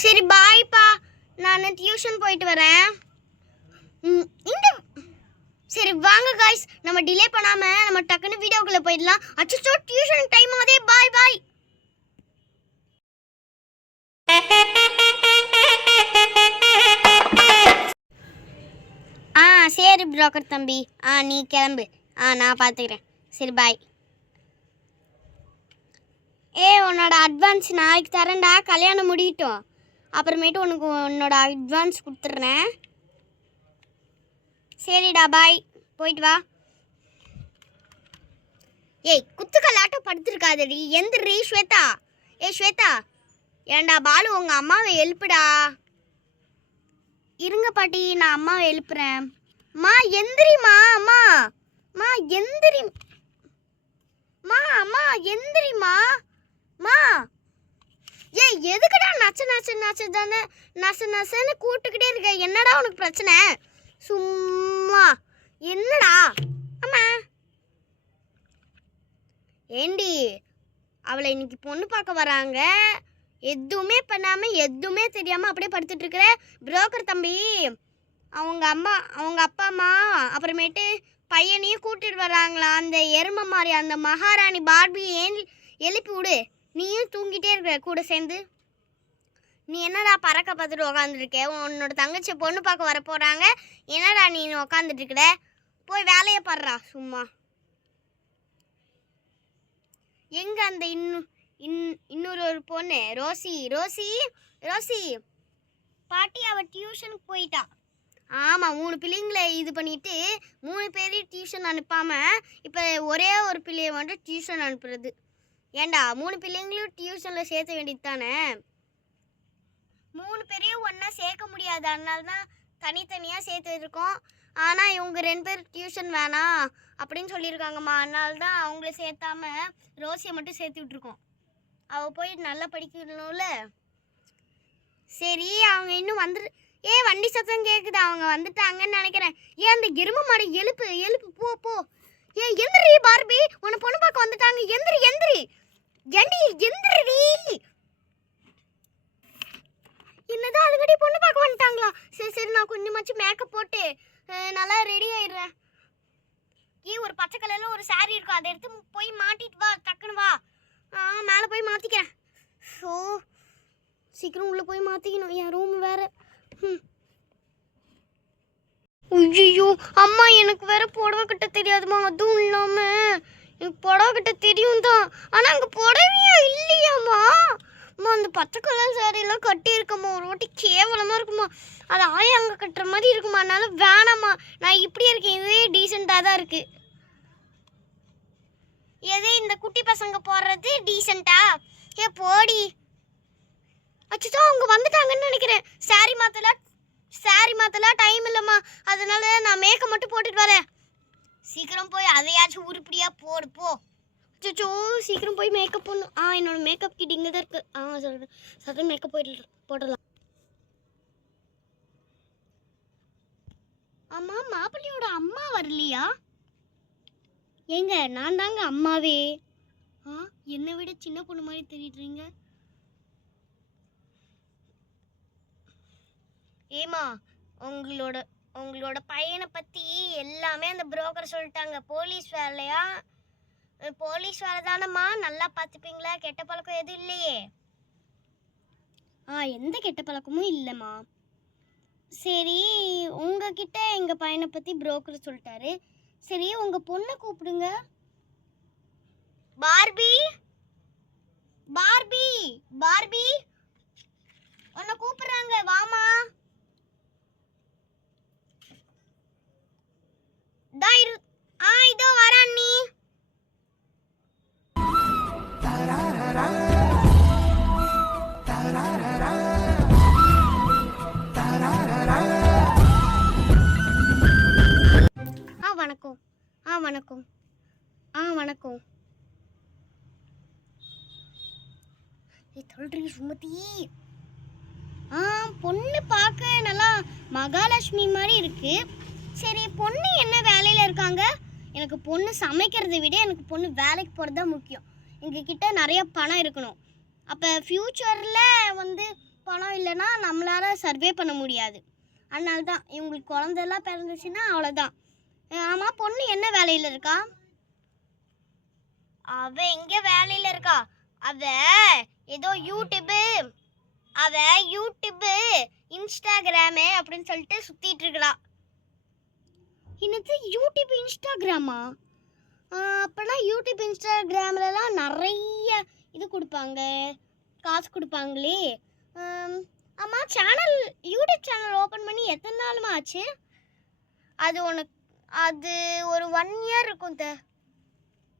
சரி பாய்ப்பா, நான் டியூஷன் போயிட்டு வரேன். இந்த சரி வாங்க காய்ஸ், நம்ம டிலே பண்ணாம நம்ம டக்குன்னு வீடியோக்குள்ள போயிடலாம். அச்சோ டியூஷன் டைம் ஆதே. பாய் பாய். சரி புரோக்கர் தம்பி, நீ கிளம்பு. நான் பார்த்துக்கிறேன். சரி பாய். உன்னோட அட்வான்ஸ் நாளைக்கு தரேன்டா, கல்யாணம் முடியட்டும். அப்புறமேட்டு உனக்கு உன்னோட அட்வான்ஸ் கொடுத்துட்றேன். சரிடா பாய், போயிட்டு வா. குத்துக்கல்லாட்டம் படுத்துருக்காதடி, எந்திரி ஸ்வேதா. ஸ்வேதா, ஏண்டா பாலு உங்கள் அம்மாவை எழுப்புடா. இருங்க பாட்டி, நான் அம்மாவை எழுப்புறேன். மா எந்திரிமா. அம்மா மா எந்திரி. அம்மா எந்திரிமா. மா எதுக்குடா நச்சு நச்சு நச்சு தானே நசு நசுன்னு கூட்டுக்கிட்டே இருக்க? என்னடா உனக்கு பிரச்சனை? சும்மா என்னடா? அம்மா ஏண்டி, அவளை இன்னைக்கு பொண்ணு பார்க்க வராங்க, எதுவுமே பண்ணாமல் எதுவுமே தெரியாமல் அப்படியே படுத்துட்டு இருக்கிற. புரோக்கர் தம்பி, அவங்க அப்பா அம்மா அப்புறமேட்டு பையனையும் கூட்டிட்டு வராங்களா. அந்த எருமை மாதிரி அந்த மகாராணி பார்பியை எழுப்பி விடு. நீயும் தூங்கிட்டே இருக்கிற கூட சேர்ந்து. நீ என்னடா பறக்க பார்த்துட்டு உக்காந்துருக்க? உன்னோட தங்கச்சி பொண்ணு பார்க்க வர போகிறாங்க, என்னடா நீ உக்காந்துட்டு இருக்கிற? போய் வேலையை பாடுறா சும்மா. எங்க அந்த இன்னொரு ஒரு பொண்ணு ரோசி ரோசி ரோசி பாட்டி, அவள் டியூஷனுக்கு போயிட்டா. ஆமாம், 3 பிள்ளைங்களை இது பண்ணிவிட்டு 3 பேரையும் டியூஷன் அனுப்பாமல் இப்போ ஒரே ஒரு பிள்ளையை மட்டும் டியூஷன் அனுப்புறது. ஏண்டா 3 பிள்ளைங்களையும் டியூஷனில் சேர்த்த வேண்டியது தானே? 3 பேரையும் ஒன்றா சேர்க்க முடியாது, அதனால தான் தனித்தனியாக சேர்த்து இருக்கோம். ஆனால் இவங்க 2 பேர் டியூஷன் வேணாம் அப்படின்னு சொல்லியிருக்காங்கம்மா, அதனால தான் அவங்கள சேர்த்தாம ரோசியை மட்டும் சேர்த்து விட்ருக்கோம். அவள் போய் நல்லா படிக்கணும்ல. சரி, அவங்க இன்னும் வண்டி சத்தம் கேட்குது, அவங்க வந்துட்டாங்கன்னு நினைக்கிறேன். அந்த எருமை மாடு எழுப்பு எழுப்பு, போ போ. எந்திரி பார்பி, உன்னை பொண்ணு பார்க்க வந்துட்டாங்க. எந்திரி எந்திரி ஏண்டி, எந்திரி. என்னதான் அதுக்கடி பொண்ணு பார்க்க வந்துட்டாங்களா? சரி நான் கொஞ்சமாச்சும் மேக்கப் போட்டு நல்லா ரெடி ஆயிடுறேன். ஒரு பச்சை கலரில் ஒரு சாரீ இருக்கும், அதை எடுத்து போய் மாட்டிட்டு வா, டக்குன்னு வா. மேலே போய் மாற்றிக்கிறேன். சீக்கிரம் உள்ளே போய் மாற்றிக்கணும், என் ரூம் வேறு. ஐயோ அம்மா, எனக்கு வேற புடவை கட்ட தெரியாதுமா. அதுவும் இல்லாமல் எனக்கு புடவை கட்ட தெரியும் தான், ஆனால் அங்கே புடவையா இல்லையாம்மா. அந்த பச்சை கலர் சாரியெல்லாம் கட்டியிருக்கம்மா, ஒரு வாட்டி கேவலமாக இருக்குமா. அது அங்கே கட்டுற மாதிரி இருக்குமா, அதனால வேணாம்மா. நான் இப்படி இருக்கேன், இதே டீசெண்டாக தான் இருக்குது. எதே இந்த குட்டி பசங்க போடுறது டீசெண்டா? போடி. அச்சோ, அவங்க வந்துட்டாங்கன்னு நினைக்கிறேன். சாரி மாத்தல டைம் இல்லைம்மா, அதனால நான் மேக்கப் மட்டும் போட்டுட்டு வரேன். சீக்கிரம் போய் அதையாச்சும் உருப்படியா போடு போ. அச்சோ, சீக்கிரம் போய் மேக்கப் போடணும். என்னோட மேக்கப் கிட் இங்கே தான் இருக்கு. சொல்கிறேன் மேக்கப் போடலாம். ஆமாம், மாப்பிள்ளையோட அம்மா வரலையா? ஏங்க, நான் தாங்க அம்மாவே. என்னை விட சின்ன பொண்ணு மாதிரி தெரியுறீங்க. ஏமா, உங்களோட பையனை பற்றி எல்லாமே அந்த புரோக்கர் சொல்லிட்டாங்க. போலீஸ் வேலையா? போலீஸ் வேலை தானம்மா, நல்லா பார்த்துப்பீங்களா? கெட்ட பழக்கம் எதுவும் இல்லையே? எந்த கெட்ட பழக்கமும் இல்லைம்மா. சரி, உங்ககிட்ட எங்கள் பையனை பற்றி புரோக்கர் சொல்லிட்டாரு. சரி, உங்கள் பொண்ணை கூப்பிடுங்க. பார்பி பார்பி பார்பி, உன்னை கூப்பிடுறாங்க, வாமா. இதோ வர அண்ணி. வணக்கம். வணக்கம். வணக்கம். சொல்றீங்க சுமதி. பொண்ணு பார்க்க நல்லா மகாலட்சுமி மாதிரி இருக்கு. சரி, பொண்ணு என்ன வேலையில் இருக்காங்க? எனக்கு பொண்ணு சமைக்கிறதை விட எனக்கு பொண்ணு வேலைக்கு போகிறது தான் முக்கியம். எங்ககிட்ட நிறைய பணம் இருக்கணும். அப்போ ஃப்யூச்சரில் பணம் இல்லைன்னா நம்மளால சர்வே பண்ண முடியாது. அதனால தான் இவங்களுக்கு குழந்தைலாம் பிறந்துச்சுன்னா அவ்வளோதான். ஆமாம், பொண்ணு என்ன வேலையில் இருக்கா? அவ எங்கே வேலையில் இருக்கா? அவ ஏதோ யூடியூப்பு இன்ஸ்டாகிராமு அப்படின்னு சொல்லிட்டு சுற்றிட்டு இருக்கிறா. என்னது யூடியூப் இன்ஸ்டாகிராமா? அப்போனா யூடியூப் இன்ஸ்டாகிராம்லலாம் நிறைய இது கொடுப்பாங்க, காசு கொடுப்பாங்களே. ஆமாம், யூடியூப் சேனல் ஓப்பன் பண்ணி எத்தனை நாளுமா ஆச்சு? அது ஒரு 1 இயர் இருக்கும்.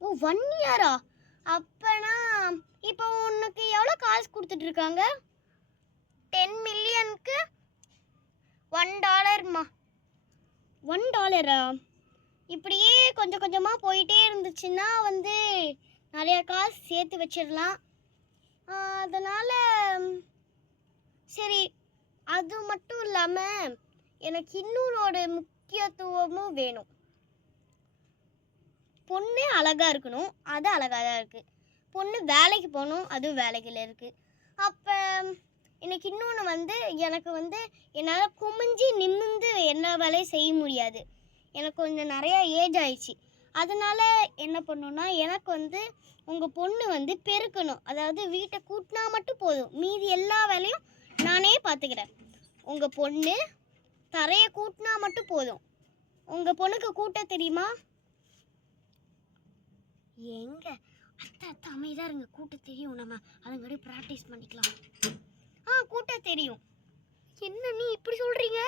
ஓ, 1 இயரா? அப்போனா இப்போ உனக்கு எவ்வளோ காசு கொடுத்துட்ருக்காங்க? 10 மில்லியனுக்கு $1மா? $1? இப்படியே கொஞ்சம் கொஞ்சமாக போயிட்டே இருந்துச்சுன்னா நிறைய காசு சேர்த்து வச்சிடலாம். அதனால் சரி, அது மட்டும் இல்லாமல் எனக்கு இன்னொரு முக்கியத்துவமும் வேணும். பொண்ணு அழகாக இருக்கணும், அது அழகாக தான் இருக்குது. பொண்ணு வேலைக்கு போகணும், அதுவும் வேலையில் இருக்குது. அப்போ எனக்கு இன்னொன்று எனக்கு என்னால் குமிஞ்சு நிமிர்ந்து என்ன வேலையும் செய்ய முடியாது. எனக்கு கொஞ்சம் நிறையா ஏஜ் ஆயிடுச்சு. அதனால் என்ன பண்ணணுன்னா, எனக்கு உங்கள் பொண்ணு பெருக்கணும். அதாவது வீட்டை கூட்டினா மட்டும் போதும், மீதி எல்லா வேலையும் நானே பார்த்துக்கிறேன். உங்கள் பொண்ணு தரையை கூட்டினா மட்டும் போதும். உங்கள் பொண்ணுக்கு கூட்ட தெரியுமா? எங்க அத்தை அமைதியாக இருங்க. கூட்ட தெரியும், நம்ம அதுங்கடி ப்ராக்டிஸ் பண்ணிக்கலாம். கூட்ட தெரியும். என்ன நீ இப்படி சொல்கிறீங்க?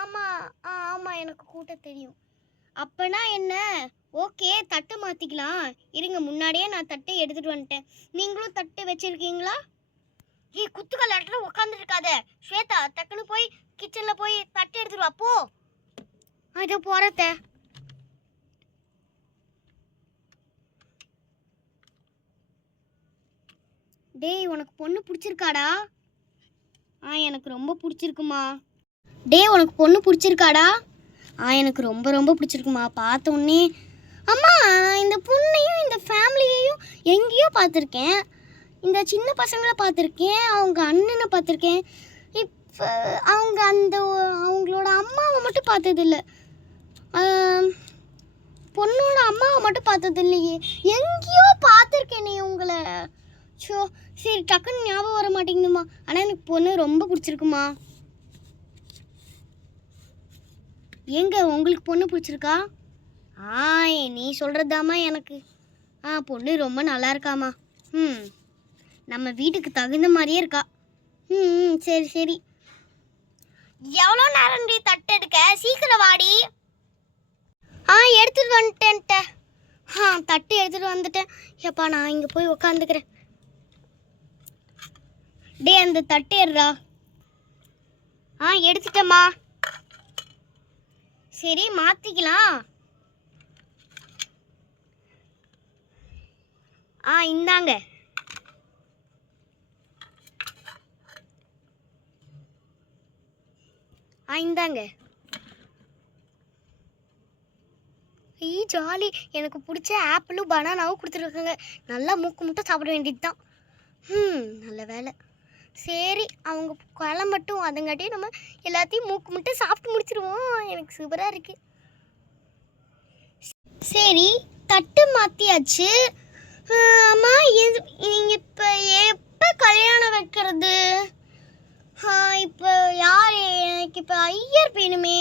ஆமாம் எனக்கு கூட்ட தெரியும். அப்போனா என்ன? ஓகே, தட்டை மாற்றிக்கலாம். இருங்க, முன்னாடியே நான் தட்டை எடுத்துகிட்டு வந்துட்டேன். நீங்களும் தட்டு வச்சுருக்கீங்களா? குத்துக்கால் இடத்துல உட்காந்துருக்காத ஸ்வேதா, டக்குன்னு போய் கிச்சனில் போய் தட்டு எடுத்துட்டு வாப்போ. இதோ போகிறத. டேய், உனக்கு பொண்ணு பிடிச்சிருக்காடா? எனக்கு ரொம்ப பிடிச்சிருக்குமா. டேய், உனக்கு பொண்ணு பிடிச்சிருக்காடா? எனக்கு ரொம்ப ரொம்ப பிடிச்சிருக்குமா. பார்த்த உடனே அம்மா, இந்த பொண்ணையும் இந்த ஃபேமிலியையும் எங்கேயோ பார்த்துருக்கேன். இந்த சின்ன பசங்களை பார்த்துருக்கேன், அவங்க அண்ணனை பார்த்துருக்கேன். இப்போ அவங்களோட அம்மாவை மட்டும் பார்த்ததில்ல. பொண்ணோட அம்மாவை மட்டும் பார்த்ததில்லையே. எங்கேயோ பார்த்துருக்கேன் நீ உங்களை. சரி, டக்குன்னு ஞாபகம் வர மாட்டேங்குதுமா. ஆனால் எனக்கு பொண்ணு ரொம்ப பிடிச்சிருக்குமா. எங்க உங்களுக்கு பொண்ணு பிடிச்சிருக்கா? நீ சொல்கிறதாம்மா எனக்கு. பொண்ணு ரொம்ப நல்லா இருக்காமா. நம்ம வீட்டுக்கு தகுந்த மாதிரியே இருக்கா. சரி சரி. எவ்வளோ நேரம் நீ தட்டு எடுக்க? சீக்கிரம் வாடி. எடுத்துகிட்டு வந்துட்டேன்ட்ட. தட்டு எடுத்துகிட்டு வந்துட்டேன். எப்பா, நான் இங்கே போய் உக்காந்துக்கிறேன். டே, அந்த தட்டு எடுறா. எடுத்துட்டேம்மா. சரி, மாற்றிக்கலாம். இந்தாங்க. இந்தாங்க. ஜாலி. எனக்கு பிடிச்ச ஆப்பிளும் பனானாவும் கொடுத்துருக்காங்க. நல்லா மூக்கு முட்டை சாப்பிட வேண்டியது தான். நல்ல வேலை. சரி, அவங்க கிளம்பட்டும். அதுங்காட்டி நம்ம எல்லாத்தையும் மூக்கு முட்டை சாப்பிட்டு முடிச்சிருவோம். எனக்கு சூப்பராக இருக்குது. சரி, தட்டு மாற்றியாச்சு. அம்மா, நீங்கள் எப்போ கல்யாணம் வைக்கிறது? இப்போ யார்? எனக்கு இப்போ ஐயர் வேணுமே.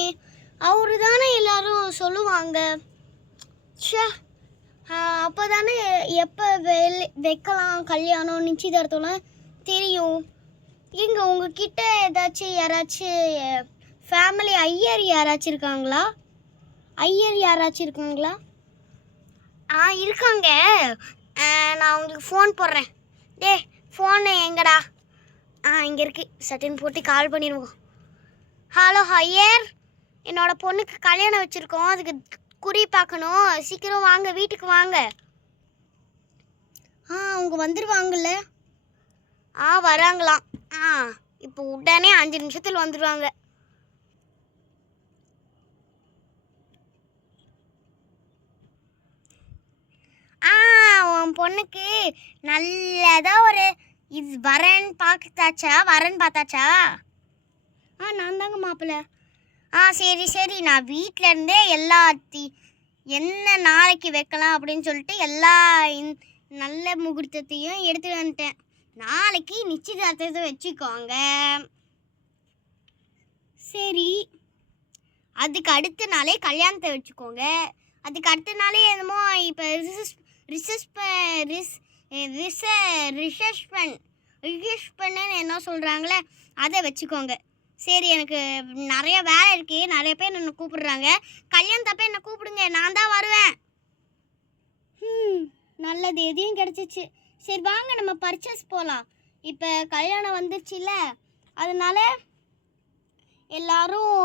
அவரு தானே எல்லாரும் சொல்லுவாங்க. அப்போ தானே எப்போ வைக்கலாம் கல்யாணம் நிச்சயதார்த்தம்லாம் தெரியும். எங்க உங்ககிட்ட யாராச்சும் ஃபேமிலி ஐயர் யாராச்சும் இருக்காங்களா? இருக்காங்க. நான் உங்களுக்கு ஃபோன் போடுறேன். ஃபோனு எங்கடா? இங்கே இருக்கு. சட்டுன்னு போட்டு கால் பண்ணிடுவோம். ஹலோ ஐயர், என்னோட பொண்ணுக்கு கல்யாணம் வச்சுருக்கோம். அதுக்கு குறி பார்க்கணும். சீக்கிரம் வாங்க, வீட்டுக்கு வாங்க. அவங்க வந்துடுவாங்கல்ல? வராங்களாம். இப்போ உடனே 5 நிமிஷத்தில் வந்துடுவாங்க. உன் பொண்ணுக்கு நல்லதாக ஒரு இது வரன் பார்த்தாச்சா? நான் தாங்க மாப்பிள்ளை. சரி சரி, நான் வீட்டில் இருந்தே என்ன நாளைக்கு வைக்கலாம் அப்படின்னு சொல்லிட்டு எல்லா நல்ல முகூர்த்தத்தையும் எடுத்துட்டு வந்துட்டேன். நாளைக்கு நிச்சயதார்த்தத்தை வச்சுக்கோங்க. சரி, அதுக்கு அடுத்த நாளே கல்யாணத்தை வச்சுக்கோங்க. அதுக்கு அடுத்த நாளே என்னமோ இப்போ ரிசப்ஷன் என்ன சொல்கிறாங்களே அதை வச்சுக்கோங்க. சரி, எனக்கு நிறைய வேலை இருக்குது, நிறைய பேர் என்னை கூப்பிடுறாங்க. கல்யாணத்தப்போ என்னை கூப்பிடுங்க, நான் தான் வருவேன். நல்லது, எதையும் கிடச்சிச்சு. சரி வாங்க, நம்ம பர்ச்சேஸ் போகலாம். இப்போ கல்யாணம் வந்துருச்சுல்ல, அதனால எல்லாரும்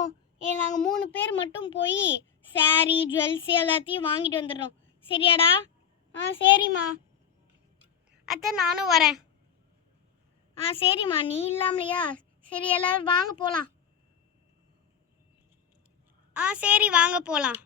நாங்கள் 3 பேர் மட்டும் போய் சாரீ ஜுவல்ஸ் எல்லாத்தையும் வாங்கிட்டு வந்துடுறோம். சரியாடா? சரிம்மா. அத்தை நானும் வரேன். சரிம்மா, நீ இல்லாமலையா? சரி, எல்லோரும் வாங்க போகலாம். சரி வாங்க போகலாம்.